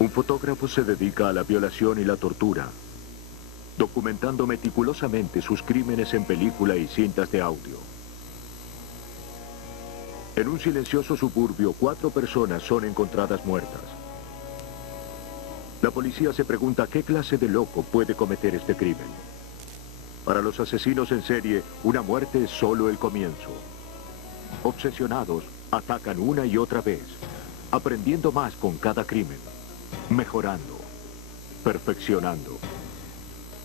Un fotógrafo se dedica a la violación y la tortura, documentando meticulosamente sus crímenes en película y cintas de audio. En un silencioso suburbio, 4 personas son encontradas muertas. La policía se pregunta qué clase de loco puede cometer este crimen. Para los asesinos en serie, una muerte es solo el comienzo. Obsesionados, atacan una y otra vez, aprendiendo más con cada crimen, mejorando, perfeccionando.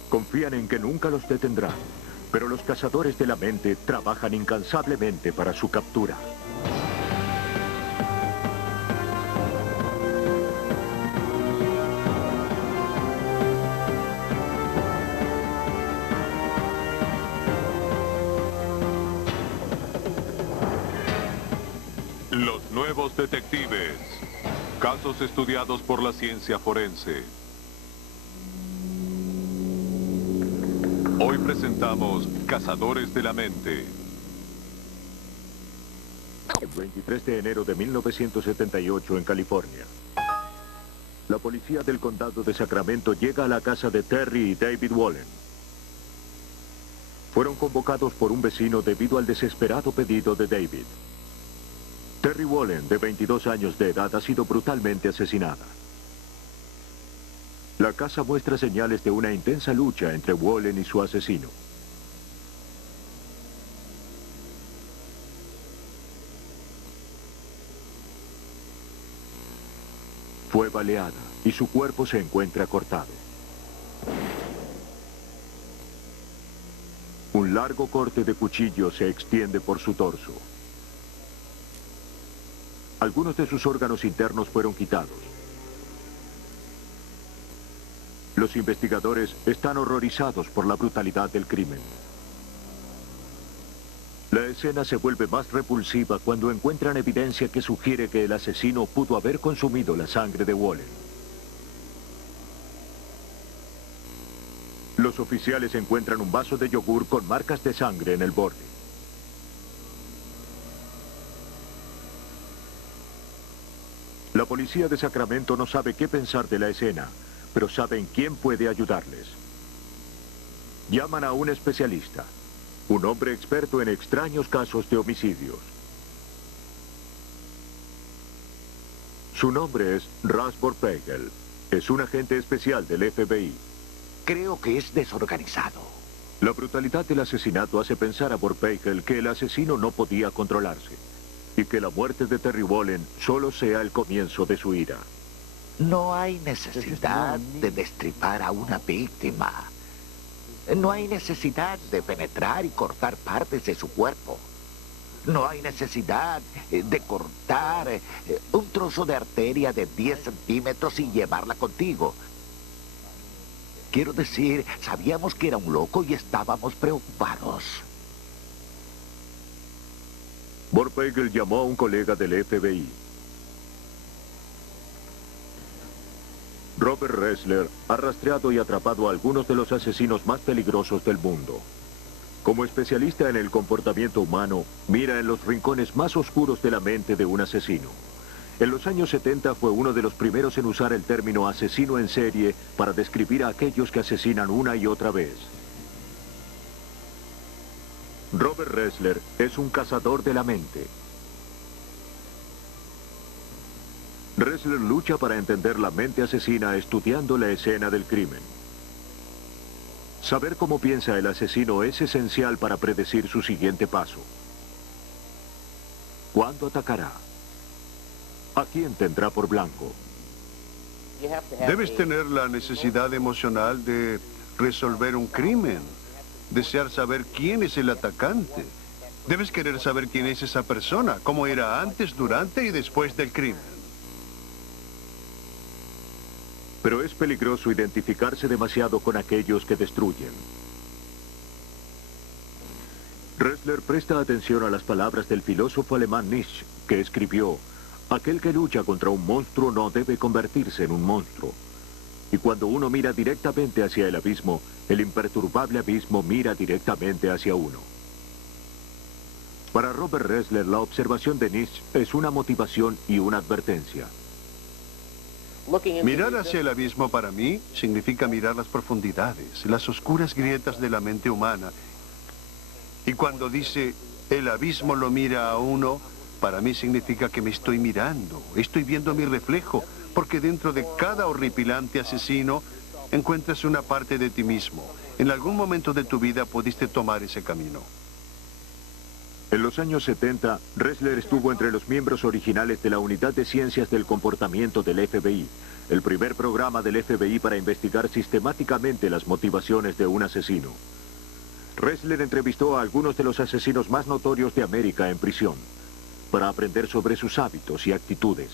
Confían en que nunca los detendrán, pero los cazadores de la mente trabajan incansablemente para su captura. Los nuevos detectives. Casos estudiados por la ciencia forense. Hoy presentamos Cazadores de la Mente. El 23 de enero de 1978 en California. La policía del condado de Sacramento llega a la casa de Terry y David Wallen. Fueron convocados por un vecino debido al desesperado pedido de David. Terry Wallen, de 22 años de edad, ha sido brutalmente asesinada. La casa muestra señales de una intensa lucha entre Wallen y su asesino. Fue baleada y su cuerpo se encuentra cortado. Un largo corte de cuchillo se extiende por su torso. Algunos de sus órganos internos fueron quitados. Los investigadores están horrorizados por la brutalidad del crimen. La escena se vuelve más repulsiva cuando encuentran evidencia que sugiere que el asesino pudo haber consumido la sangre de Wallen. Los oficiales encuentran un vaso de yogur con marcas de sangre en el borde. La policía de Sacramento no sabe qué pensar de la escena, pero saben quién puede ayudarles. Llaman a un especialista, un hombre experto en extraños casos de homicidios. Su nombre es Russ Vorpagel. Es un agente especial del FBI. Creo que es desorganizado. La brutalidad del asesinato hace pensar a Vorpagel que el asesino no podía controlarse y que la muerte de Terry Wallen solo sea el comienzo de su ira. No hay necesidad de destripar a una víctima. No hay necesidad de penetrar y cortar partes de su cuerpo. No hay necesidad de cortar un trozo de arteria de 10 centímetros y llevarla contigo. Quiero decir, sabíamos que era un loco y estábamos preocupados. Vorpagel llamó a un colega del FBI. Robert Ressler ha rastreado y atrapado a algunos de los asesinos más peligrosos del mundo. Como especialista en el comportamiento humano, mira en los rincones más oscuros de la mente de un asesino. En los años 70 fue uno de los primeros en usar el término asesino en serie para describir a aquellos que asesinan una y otra vez. Robert Ressler es un cazador de la mente. Ressler lucha para entender la mente asesina estudiando la escena del crimen. Saber cómo piensa el asesino es esencial para predecir su siguiente paso. ¿Cuándo atacará? ¿A quién tendrá por blanco? Debes tener la necesidad emocional de resolver un crimen. Desear saber quién es el atacante. Debes querer saber quién es esa persona, cómo era antes, durante y después del crimen. Pero es peligroso identificarse demasiado con aquellos que destruyen. Ressler presta atención a las palabras del filósofo alemán Nietzsche, que escribió: aquel que lucha contra un monstruo no debe convertirse en un monstruo. Y cuando uno mira directamente hacia el abismo, el imperturbable abismo mira directamente hacia uno. Para Robert Ressler, la observación de Nietzsche es una motivación y una advertencia. Mirar hacia el abismo para mí significa mirar las profundidades, las oscuras grietas de la mente humana. Y cuando dice, el abismo lo mira a uno, para mí significa que me estoy mirando, estoy viendo mi reflejo, porque dentro de cada horripilante asesino encuentras una parte de ti mismo. En algún momento de tu vida pudiste tomar ese camino. En los años 70, Ressler estuvo entre los miembros originales de la Unidad de Ciencias del Comportamiento del FBI, el primer programa del FBI para investigar sistemáticamente las motivaciones de un asesino. Ressler entrevistó a algunos de los asesinos más notorios de América en prisión, para aprender sobre sus hábitos y actitudes.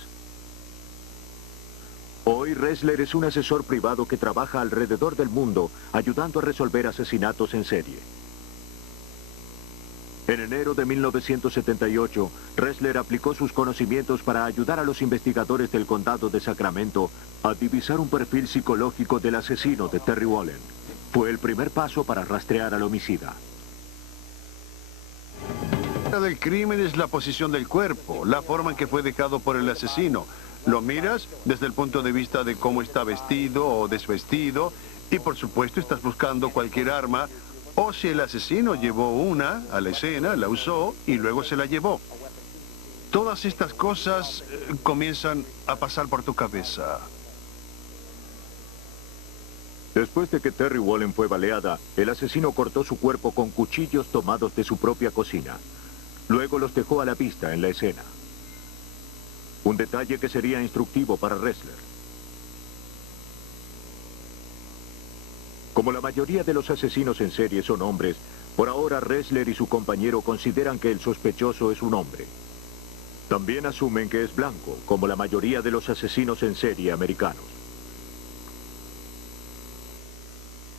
Hoy Ressler es un asesor privado que trabaja alrededor del mundo ayudando a resolver asesinatos en serie. En enero de 1978, Ressler aplicó sus conocimientos para ayudar a los investigadores del condado de Sacramento a divisar un perfil psicológico del asesino de Terry Wallen. Fue el primer paso para rastrear al homicida. La del crimen es la posición del cuerpo, la forma en que fue dejado por el asesino. Lo miras desde el punto de vista de cómo está vestido o desvestido, y por supuesto estás buscando cualquier arma, o si el asesino llevó una a la escena, la usó y luego se la llevó. Todas estas cosas comienzan a pasar por tu cabeza. Después de que Terry Wallen fue baleada, el asesino cortó su cuerpo con cuchillos tomados de su propia cocina. Luego los dejó a la vista en la escena. Un detalle que sería instructivo para Ressler. Como la mayoría de los asesinos en serie son hombres, por ahora Ressler y su compañero consideran que el sospechoso es un hombre. También asumen que es blanco, como la mayoría de los asesinos en serie americanos.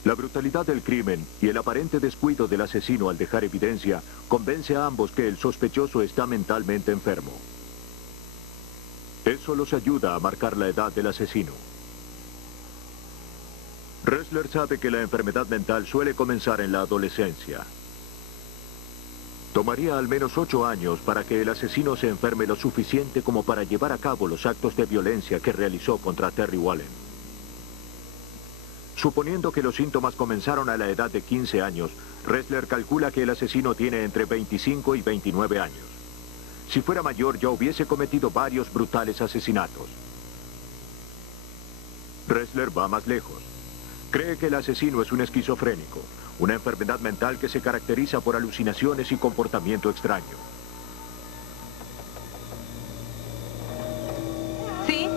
La brutalidad del crimen y el aparente descuido del asesino al dejar evidencia convence a ambos que el sospechoso está mentalmente enfermo. Eso los ayuda a marcar la edad del asesino. Ressler sabe que la enfermedad mental suele comenzar en la adolescencia. Tomaría al menos 8 años para que el asesino se enferme lo suficiente como para llevar a cabo los actos de violencia que realizó contra Terry Wallen. Suponiendo que los síntomas comenzaron a la edad de 15 años, Ressler calcula que el asesino tiene entre 25 y 29 años. Si fuera mayor, ya hubiese cometido varios brutales asesinatos. Ressler va más lejos. Cree que el asesino es un esquizofrénico, una enfermedad mental que se caracteriza por alucinaciones y comportamiento extraño. ¿Sí?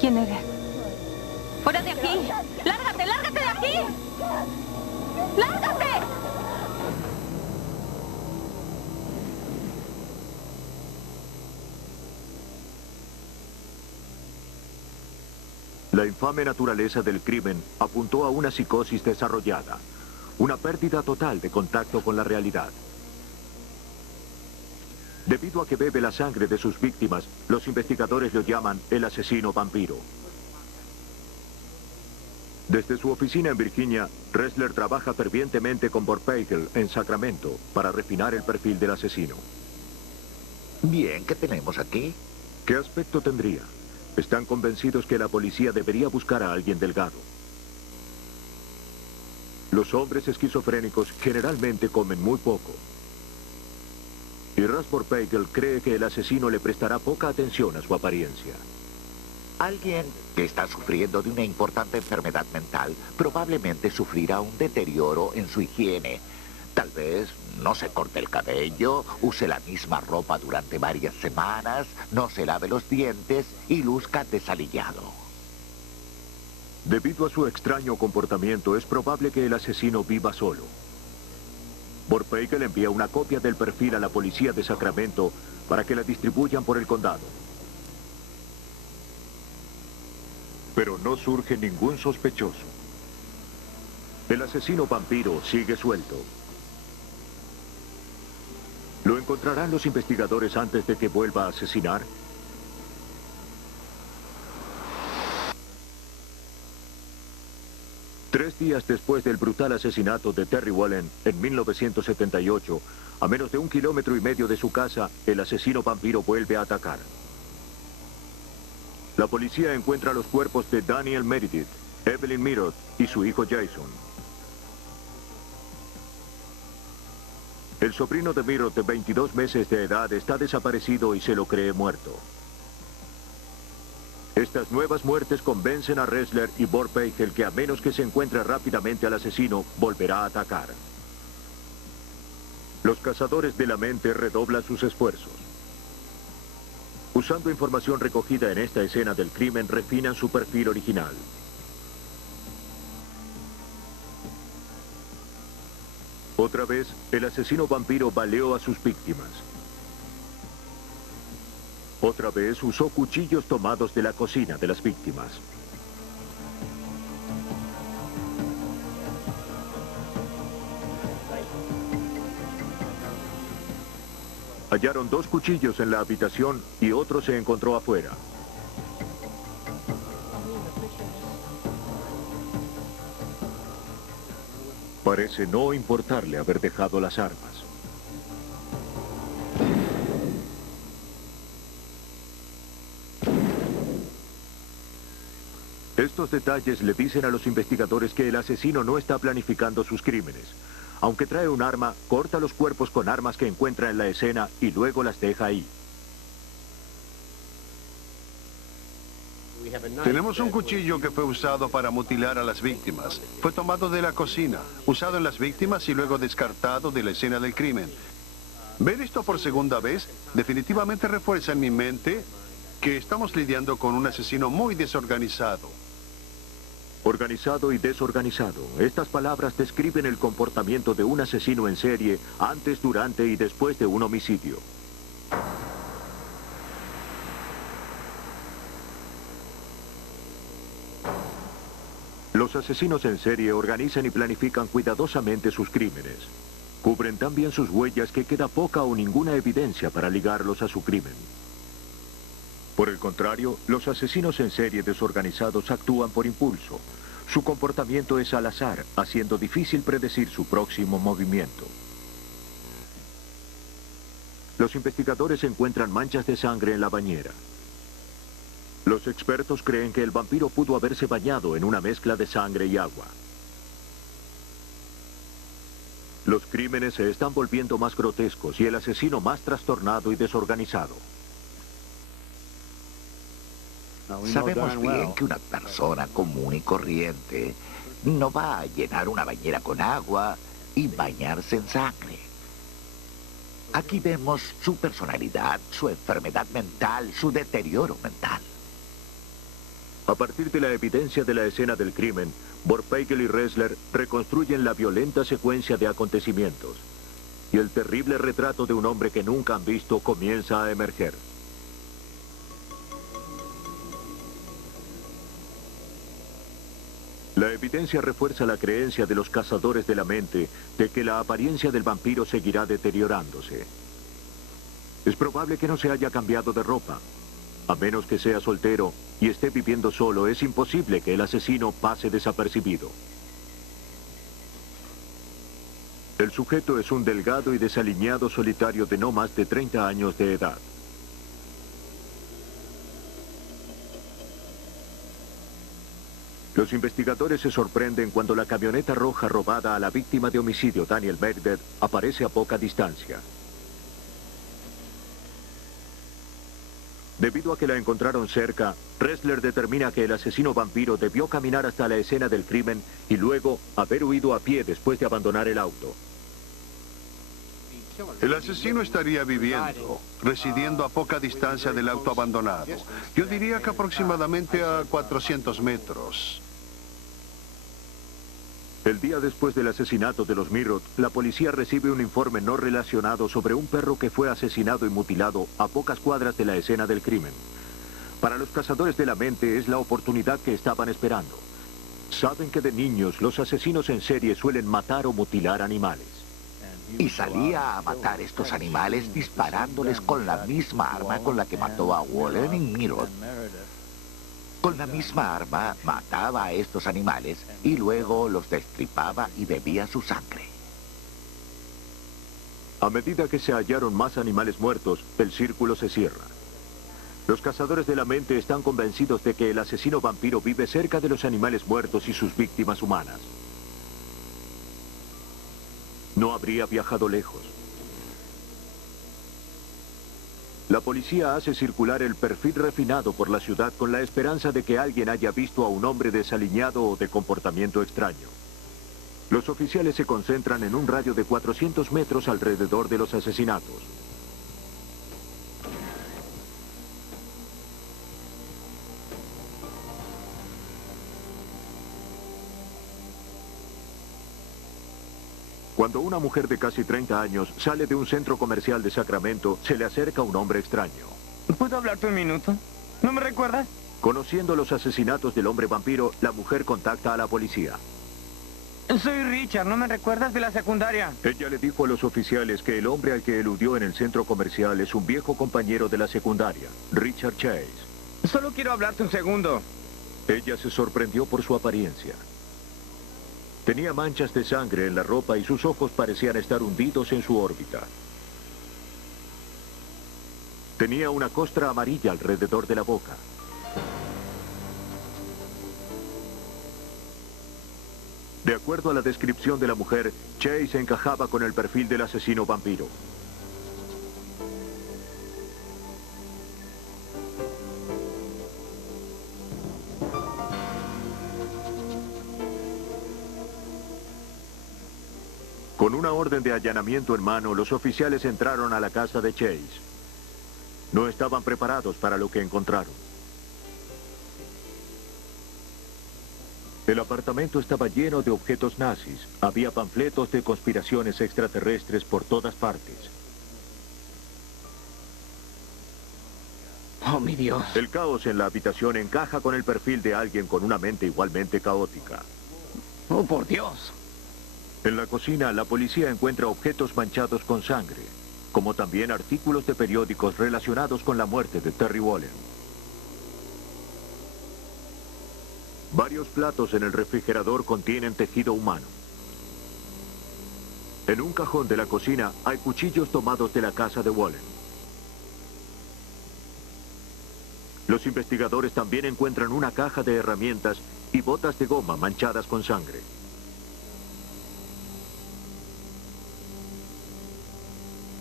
¿Quién eres? ¡Fuera de aquí! ¡Lárgate, lárgate de aquí! ¡Lárgate! La infame naturaleza del crimen apuntó a una psicosis desarrollada, una pérdida total de contacto con la realidad. Debido a que bebe la sangre de sus víctimas, los investigadores lo llaman el asesino vampiro. Desde su oficina en Virginia, Ressler trabaja fervientemente con Vorpagel en Sacramento para refinar el perfil del asesino. Bien, ¿qué tenemos aquí? ¿Qué aspecto tendría? Están convencidos que la policía debería buscar a alguien delgado. Los hombres esquizofrénicos generalmente comen muy poco. Y Russ Vorpagel cree que el asesino le prestará poca atención a su apariencia. Alguien que está sufriendo de una importante enfermedad mental probablemente sufrirá un deterioro en su higiene. Tal vez no se corte el cabello, use la misma ropa durante varias semanas, no se lave los dientes y luzca desalillado. Debido a su extraño comportamiento, es probable que el asesino viva solo. Vorpagel envía una copia del perfil a la policía de Sacramento para que la distribuyan por el condado. Pero no surge ningún sospechoso. El asesino vampiro sigue suelto. ¿Lo encontrarán los investigadores antes de que vuelva a asesinar? Tres días después del brutal asesinato de Terry Wallen en 1978, a menos de 1,5 kilómetros de su casa, el asesino vampiro vuelve a atacar. La policía encuentra los cuerpos de Daniel Meredith, Evelyn Mirot y su hijo Jason. El sobrino de Mirot, de 22 meses de edad, está desaparecido y se lo cree muerto. Estas nuevas muertes convencen a Ressler y Vorpagel que a menos que se encuentre rápidamente al asesino, volverá a atacar. Los cazadores de la mente redoblan sus esfuerzos. Usando información recogida en esta escena del crimen, refinan su perfil original. Otra vez, el asesino vampiro baleó a sus víctimas. Otra vez usó cuchillos tomados de la cocina de las víctimas. Hallaron 2 cuchillos en la habitación y otro se encontró afuera. Parece no importarle haber dejado las armas. Estos detalles le dicen a los investigadores que el asesino no está planificando sus crímenes. Aunque trae un arma, corta los cuerpos con armas que encuentra en la escena y luego las deja ahí. Tenemos un cuchillo que fue usado para mutilar a las víctimas. Fue tomado de la cocina, usado en las víctimas y luego descartado de la escena del crimen. Ver esto por segunda vez definitivamente refuerza en mi mente que estamos lidiando con un asesino muy desorganizado. Organizado y desorganizado. Estas palabras describen el comportamiento de un asesino en serie antes, durante y después de un homicidio. Los asesinos en serie organizan y planifican cuidadosamente sus crímenes. Cubren tan bien sus huellas que queda poca o ninguna evidencia para ligarlos a su crimen. Por el contrario, los asesinos en serie desorganizados actúan por impulso. Su comportamiento es al azar, haciendo difícil predecir su próximo movimiento. Los investigadores encuentran manchas de sangre en la bañera. Los expertos creen que el vampiro pudo haberse bañado en una mezcla de sangre y agua. Los crímenes se están volviendo más grotescos y el asesino más trastornado y desorganizado. Sabemos bien que una persona común y corriente no va a llenar una bañera con agua y bañarse en sangre. Aquí vemos su personalidad, su enfermedad mental, su deterioro mental. A partir de la evidencia de la escena del crimen, Vorpagel y Ressler reconstruyen la violenta secuencia de acontecimientos. Y el terrible retrato de un hombre que nunca han visto comienza a emerger. La evidencia refuerza la creencia de los cazadores de la mente de que la apariencia del vampiro seguirá deteriorándose. Es probable que no se haya cambiado de ropa. A menos que sea soltero y esté viviendo solo, es imposible que el asesino pase desapercibido. El sujeto es un delgado y desaliñado solitario de no más de 30 años de edad. Los investigadores se sorprenden cuando la camioneta roja robada a la víctima de homicidio, Daniel Meredith, aparece a poca distancia. Debido a que la encontraron cerca, Ressler determina que el asesino vampiro debió caminar hasta la escena del crimen y luego haber huido a pie después de abandonar el auto. El asesino estaría viviendo, residiendo a poca distancia del auto abandonado. Yo diría que aproximadamente a 400 metros. El día después del asesinato de los Mirot, la policía recibe un informe no relacionado sobre un perro que fue asesinado y mutilado a pocas cuadras de la escena del crimen. Para los cazadores de la mente es la oportunidad que estaban esperando. Saben que de niños los asesinos en serie suelen matar o mutilar animales. Y salía a matar estos animales disparándoles con la misma arma con la que mató a Wallen y Mirot. Con la misma arma mataba a estos animales y luego los destripaba y bebía su sangre. A medida que se hallaron más animales muertos, el círculo se cierra. Los cazadores de la mente están convencidos de que el asesino vampiro vive cerca de los animales muertos y sus víctimas humanas. No habría viajado lejos. La policía hace circular el perfil refinado por la ciudad con la esperanza de que alguien haya visto a un hombre desaliñado o de comportamiento extraño. Los oficiales se concentran en un radio de 400 metros alrededor de los asesinatos. Cuando una mujer de casi 30 años sale de un centro comercial de Sacramento, se le acerca un hombre extraño. ¿Puedo hablarte un minuto? ¿No me recuerdas? Conociendo los asesinatos del hombre vampiro, la mujer contacta a la policía. Soy Richard, ¿no me recuerdas de la secundaria? Ella le dijo a los oficiales que el hombre al que eludió en el centro comercial es un viejo compañero de la secundaria, Richard Chase. Solo quiero hablarte un segundo. Ella se sorprendió por su apariencia. Tenía manchas de sangre en la ropa y sus ojos parecían estar hundidos en su órbita. Tenía una costra amarilla alrededor de la boca. De acuerdo a la descripción de la mujer, Chase encajaba con el perfil del asesino vampiro. Con una orden de allanamiento en mano, los oficiales entraron a la casa de Chase. No estaban preparados para lo que encontraron. El apartamento estaba lleno de objetos nazis. Había panfletos de conspiraciones extraterrestres por todas partes. Oh, mi Dios. El caos en la habitación encaja con el perfil de alguien con una mente igualmente caótica. Oh, por Dios. En la cocina, la policía encuentra objetos manchados con sangre, como también artículos de periódicos relacionados con la muerte de Terry Wallen. Varios platos en el refrigerador contienen tejido humano. En un cajón de la cocina hay cuchillos tomados de la casa de Wallen. Los investigadores también encuentran una caja de herramientas y botas de goma manchadas con sangre.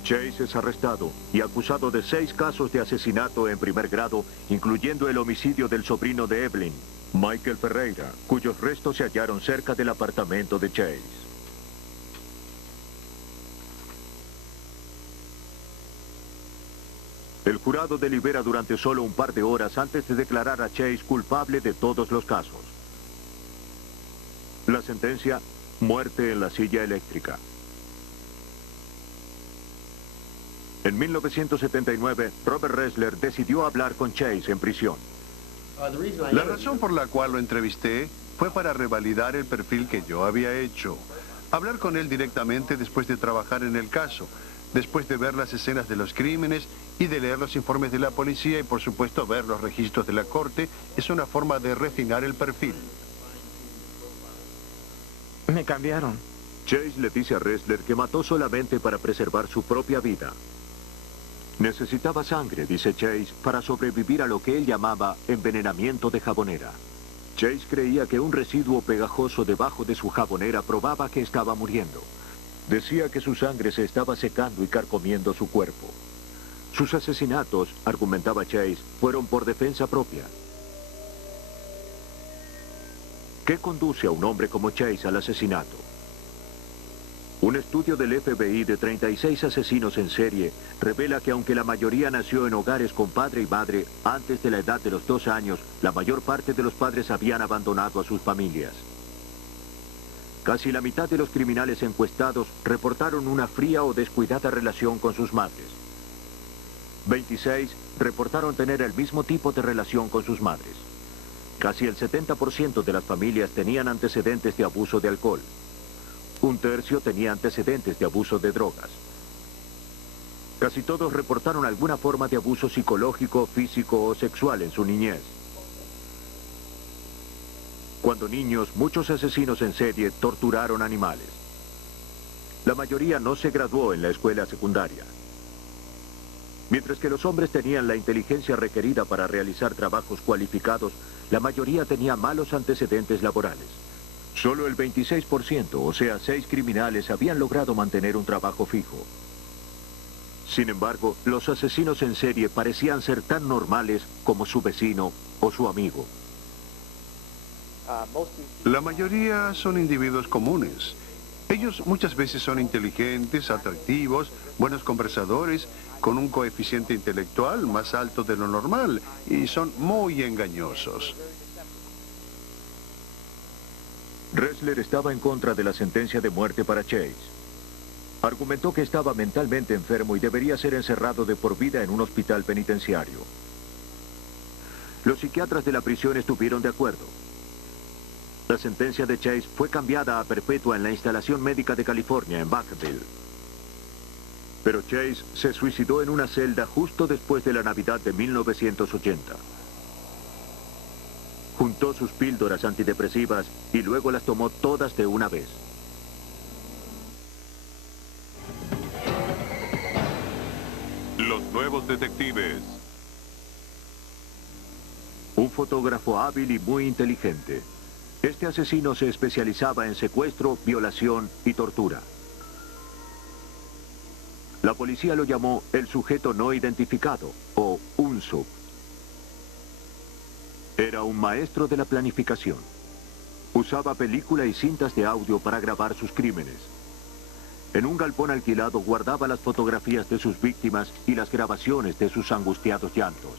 Chase es arrestado y acusado de 6 casos de asesinato en primer grado, incluyendo el homicidio del sobrino de Evelyn, Michael Ferreira, cuyos restos se hallaron cerca del apartamento de Chase. El jurado delibera durante solo un par de horas antes de declarar a Chase culpable de todos los casos. La sentencia: muerte en la silla eléctrica. En 1979, Robert Ressler decidió hablar con Chase en prisión. La razón por la cual lo entrevisté fue para revalidar el perfil que yo había hecho. Hablar con él directamente después de trabajar en el caso, después de ver las escenas de los crímenes y de leer los informes de la policía y por supuesto ver los registros de la corte, es una forma de refinar el perfil. Me cambiaron. Chase le dice a Ressler que mató solamente para preservar su propia vida. Necesitaba sangre, dice Chase, para sobrevivir a lo que él llamaba envenenamiento de jabonera. Chase creía que un residuo pegajoso debajo de su jabonera probaba que estaba muriendo. Decía que su sangre se estaba secando y carcomiendo su cuerpo. Sus asesinatos, argumentaba Chase, fueron por defensa propia. ¿Qué conduce a un hombre como Chase al asesinato? Un estudio del FBI de 36 asesinos en serie revela que aunque la mayoría nació en hogares con padre y madre, antes de la edad de los 2 años, la mayor parte de los padres habían abandonado a sus familias. Casi la mitad de los criminales encuestados reportaron una fría o descuidada relación con sus madres. 26 reportaron tener el mismo tipo de relación con sus madres. Casi el 70% de las familias tenían antecedentes de abuso de alcohol. 1/3 tenía antecedentes de abuso de drogas. Casi todos reportaron alguna forma de abuso psicológico, físico o sexual en su niñez. Cuando niños, muchos asesinos en serie torturaron animales. La mayoría no se graduó en la escuela secundaria. Mientras que los hombres tenían la inteligencia requerida para realizar trabajos cualificados, la mayoría tenía malos antecedentes laborales. Solo el 26%, o sea, 6 criminales, habían logrado mantener un trabajo fijo. Sin embargo, los asesinos en serie parecían ser tan normales como su vecino o su amigo. La mayoría son individuos comunes. Ellos muchas veces son inteligentes, atractivos, buenos conversadores, con un coeficiente intelectual más alto de lo normal, y son muy engañosos. Ressler estaba en contra de la sentencia de muerte para Chase. Argumentó que estaba mentalmente enfermo y debería ser encerrado de por vida en un hospital penitenciario. Los psiquiatras de la prisión estuvieron de acuerdo. La sentencia de Chase fue cambiada a perpetua en la instalación médica de California, en Vacaville. Pero Chase se suicidó en una celda justo después de la Navidad de 1980. Juntó sus píldoras antidepresivas y luego las tomó todas de una vez. Los nuevos detectives. Un fotógrafo hábil y muy inteligente. Este asesino se especializaba en secuestro, violación y tortura. La policía lo llamó el sujeto no identificado, o UNSUB. Era un maestro de la planificación. Usaba película y cintas de audio para grabar sus crímenes. En un galpón alquilado guardaba las fotografías de sus víctimas y las grabaciones de sus angustiados llantos.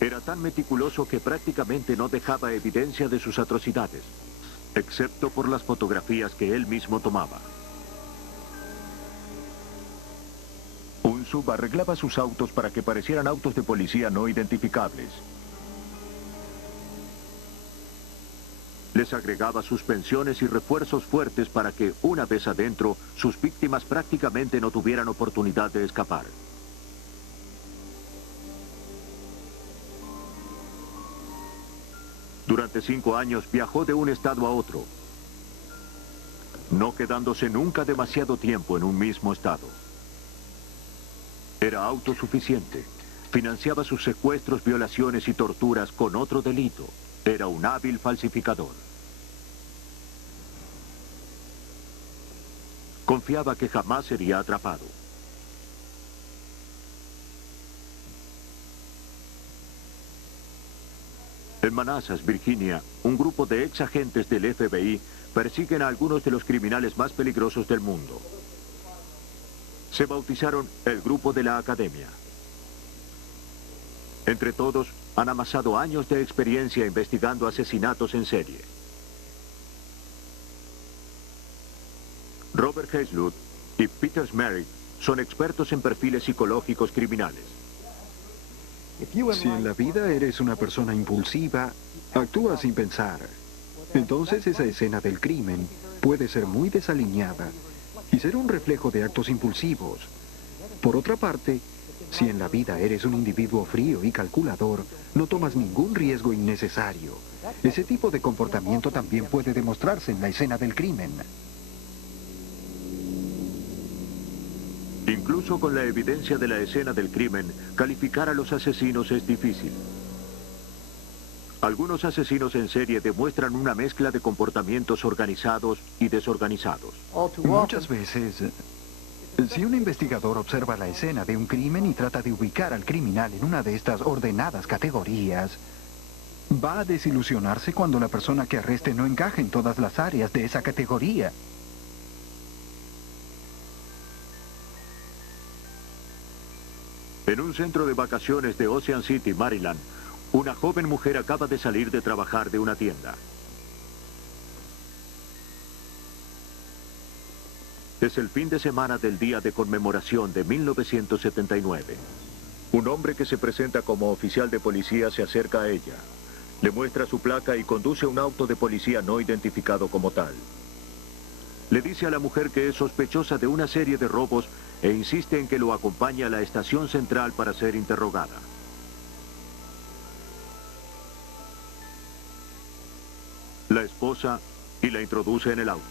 Era tan meticuloso que prácticamente no dejaba evidencia de sus atrocidades, excepto por las fotografías que él mismo tomaba. UNSUB arreglaba sus autos para que parecieran autos de policía no identificables. Les agregaba suspensiones y refuerzos fuertes para que, una vez adentro, sus víctimas prácticamente no tuvieran oportunidad de escapar. Durante 5 años viajó de un estado a otro, no quedándose nunca demasiado tiempo en un mismo estado. Era autosuficiente. Financiaba sus secuestros, violaciones y torturas con otro delito. Era un hábil falsificador. Confiaba que jamás sería atrapado. En Manassas, Virginia, un grupo de ex agentes del FBI persiguen a algunos de los criminales más peligrosos del mundo. Se bautizaron el Grupo de la Academia. Entre todos, han amasado años de experiencia investigando asesinatos en serie. Robert Heislud y Peter Merritt son expertos en perfiles psicológicos criminales. Si en la vida eres una persona impulsiva, actúas sin pensar. Entonces esa escena del crimen puede ser muy desalineada y ser un reflejo de actos impulsivos. Por otra parte, si en la vida eres un individuo frío y calculador, no tomas ningún riesgo innecesario. Ese tipo de comportamiento también puede demostrarse en la escena del crimen. Incluso con la evidencia de la escena del crimen, calificar a los asesinos es difícil. Algunos asesinos en serie demuestran una mezcla de comportamientos organizados y desorganizados. Muchas veces, si un investigador observa la escena de un crimen y trata de ubicar al criminal en una de estas ordenadas categorías, va a desilusionarse cuando la persona que arreste no encaje en todas las áreas de esa categoría. En un centro de vacaciones de Ocean City, Maryland, una joven mujer acaba de salir de trabajar de una tienda. Es el fin de semana del día de conmemoración de 1979. Un hombre que se presenta como oficial de policía se acerca a ella. Le muestra su placa y conduce un auto de policía no identificado como tal. Le dice a la mujer que es sospechosa de una serie de robos e insiste en que lo acompañe a la estación central para ser interrogada. La esposa y la introduce en el auto.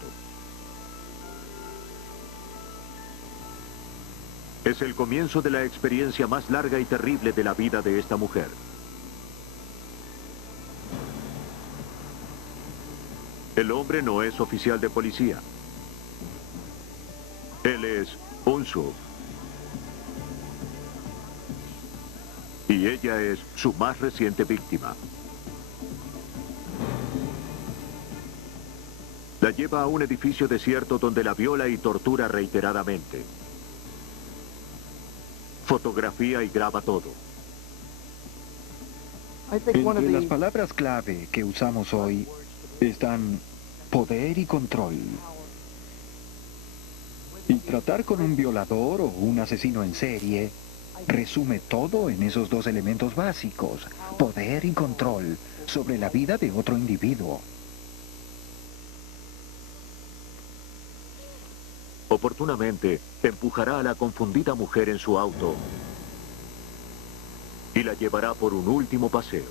Es el comienzo de la experiencia más larga y terrible de la vida de esta mujer. El hombre no es oficial de policía. Él es Unsub. Y ella es su más reciente víctima. La lleva a un edificio desierto donde la viola y tortura reiteradamente. Fotografía y graba todo. Entre las palabras clave que usamos hoy están poder y control. Y tratar con un violador o un asesino en serie resume todo en esos dos elementos básicos, poder y control sobre la vida de otro individuo. Oportunamente, empujará a la confundida mujer en su auto y la llevará por un último paseo.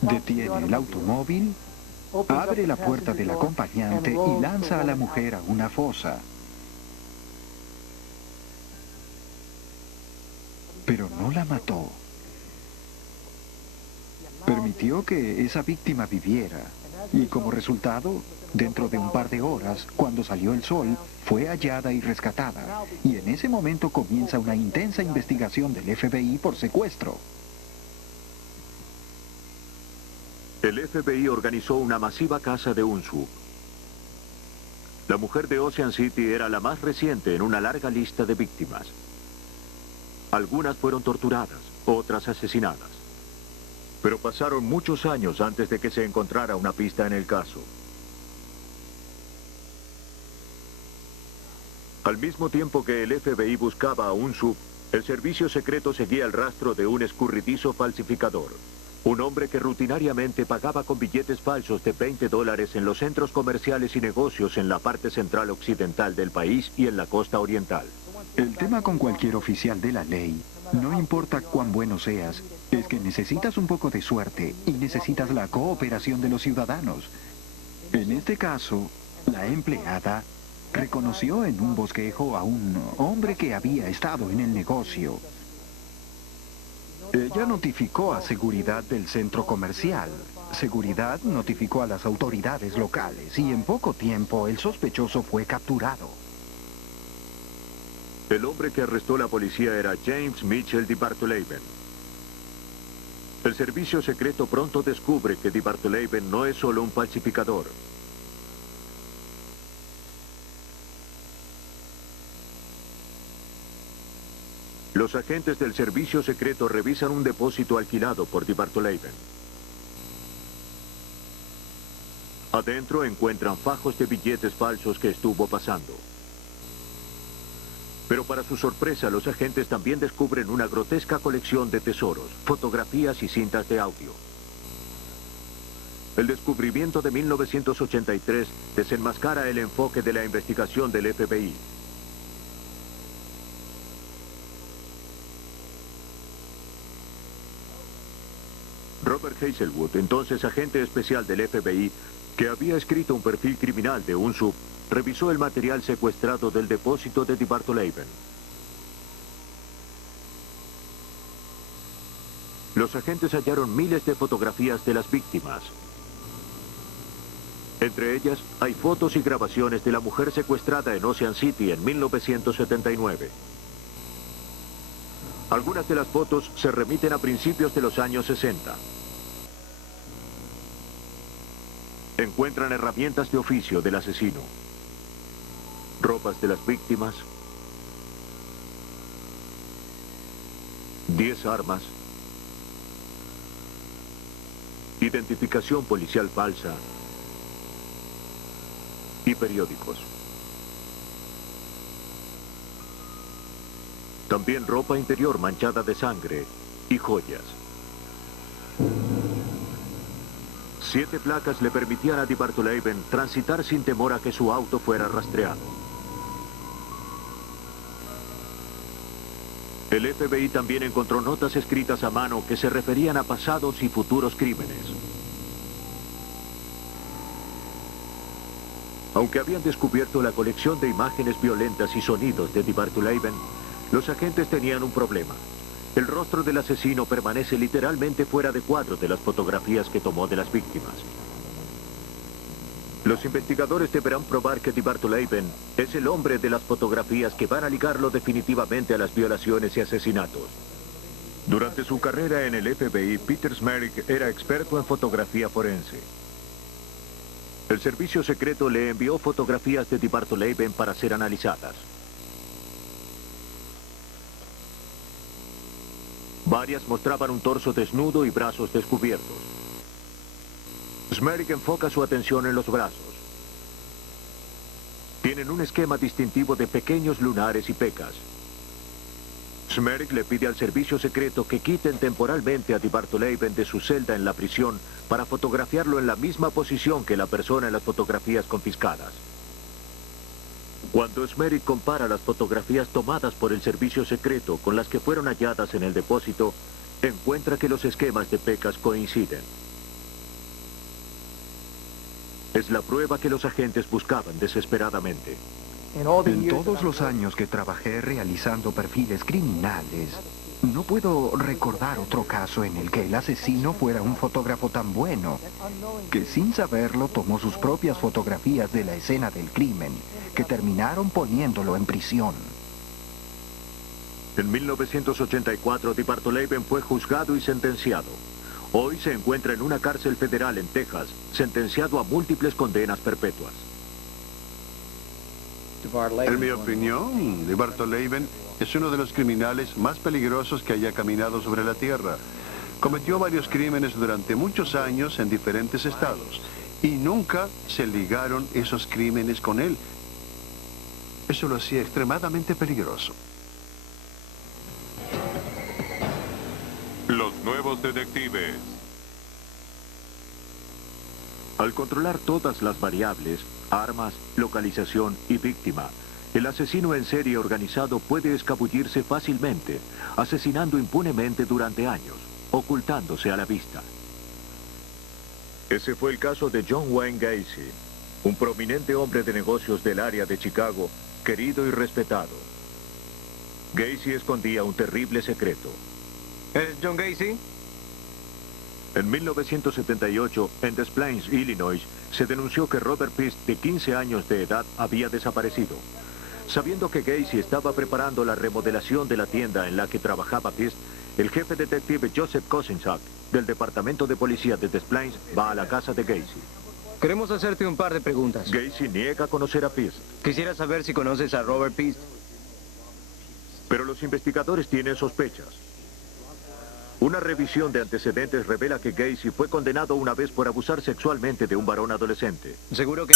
Detiene el automóvil, abre la puerta del acompañante y lanza a la mujer a una fosa. Pero no la mató. Permitió que esa víctima viviera. Y como resultado, dentro de un par de horas, cuando salió el sol, fue hallada y rescatada. Y en ese momento comienza una intensa investigación del FBI por secuestro. El FBI organizó una masiva caza de Unsub. La mujer de Ocean City era la más reciente en una larga lista de víctimas. Algunas fueron torturadas, otras asesinadas. Pero pasaron muchos años antes de que se encontrara una pista en el caso. Al mismo tiempo que el FBI buscaba a Unsub, el servicio secreto seguía el rastro de un escurridizo falsificador. Un hombre que rutinariamente pagaba con billetes falsos de $20 en los centros comerciales y negocios en la parte central occidental del país y en la costa oriental. El tema con cualquier oficial de la ley, no importa cuán bueno seas, es que necesitas un poco de suerte y necesitas la cooperación de los ciudadanos. En este caso, la empleada reconoció en un bosquejo a un hombre que había estado en el negocio. Ella notificó a seguridad del centro comercial. Seguridad notificó a las autoridades locales y en poco tiempo el sospechoso fue capturado. El hombre que arrestó la policía era James Mitchell DeBartoleben. El servicio secreto pronto descubre que DeBartoleben no es solo un falsificador. Los agentes del servicio secreto revisan un depósito alquilado por DeBartoleben. Adentro encuentran fajos de billetes falsos que estuvo pasando. Pero para su sorpresa, los agentes también descubren una grotesca colección de tesoros, fotografías y cintas de audio. El descubrimiento de 1983 desenmascara el enfoque de la investigación del FBI. Robert Hazelwood, entonces agente especial del FBI, que había escrito un perfil criminal de Unsub, revisó el material secuestrado del depósito de DeBartoleben. Los agentes hallaron miles de fotografías de las víctimas. Entre ellas, hay fotos y grabaciones de la mujer secuestrada en Ocean City en 1979. Algunas de las fotos se remiten a principios de los años 60. Encuentran herramientas de oficio del asesino, ropas de las víctimas, 10 armas, identificación policial falsa y periódicos. También ropa interior manchada de sangre y joyas. 7 placas le permitían a DeBartoleben transitar sin temor a que su auto fuera rastreado. El FBI también encontró notas escritas a mano que se referían a pasados y futuros crímenes. Aunque habían descubierto la colección de imágenes violentas y sonidos de DeBartolomé, los agentes tenían un problema. El rostro del asesino permanece literalmente fuera de cuadro de las fotografías que tomó de las víctimas. Los investigadores deberán probar que DeBartolomé es el hombre de las fotografías que van a ligarlo definitivamente a las violaciones y asesinatos. Durante su carrera en el FBI, Peter Smerick era experto en fotografía forense. El servicio secreto le envió fotografías de DeBartolomé para ser analizadas. Varias mostraban un torso desnudo y brazos descubiertos. Smerick enfoca su atención en los brazos. Tienen un esquema distintivo de pequeños lunares y pecas. Smerick le pide al servicio secreto que quiten temporalmente a DeBartolomé de su celda en la prisión para fotografiarlo en la misma posición que la persona en las fotografías confiscadas. Cuando Smerick compara las fotografías tomadas por el servicio secreto con las que fueron halladas en el depósito, encuentra que los esquemas de pecas coinciden. Es la prueba que los agentes buscaban desesperadamente. En todos los años que trabajé realizando perfiles criminales, no puedo recordar otro caso en el que el asesino fuera un fotógrafo tan bueno, que sin saberlo tomó sus propias fotografías de la escena del crimen, que terminaron poniéndolo en prisión. En 1984, DeBartolomé fue juzgado y sentenciado. Hoy se encuentra en una cárcel federal en Texas, sentenciado a múltiples condenas perpetuas. En mi opinión, DeBartolomé es uno de los criminales más peligrosos que haya caminado sobre la tierra. Cometió varios crímenes durante muchos años en diferentes estados y nunca se ligaron esos crímenes con él. Eso lo hacía extremadamente peligroso. Los nuevos detectives. Al controlar todas las variables, armas, localización y víctima, el asesino en serie organizado puede escabullirse fácilmente, asesinando impunemente durante años, ocultándose a la vista. Ese fue el caso de John Wayne Gacy, un prominente hombre de negocios del área de Chicago, querido y respetado. Gacy escondía un terrible secreto. ¿Es John Gacy? En 1978, en Des Plaines, Illinois, se denunció que Robert Pist, de 15 años de edad, había desaparecido. Sabiendo que Gacy estaba preparando la remodelación de la tienda en la que trabajaba Pist, el jefe detective Joseph Kosinczak, del Departamento de Policía de Des Plaines, va a la casa de Gacy. Queremos hacerte un par de preguntas. Gacy niega conocer a Pist, Quisiera saber si conoces a Robert Pist. pero los investigadores tienen sospechas. Una revisión de antecedentes revela que Gacy fue condenado una vez por abusar sexualmente de un varón adolescente. Seguro que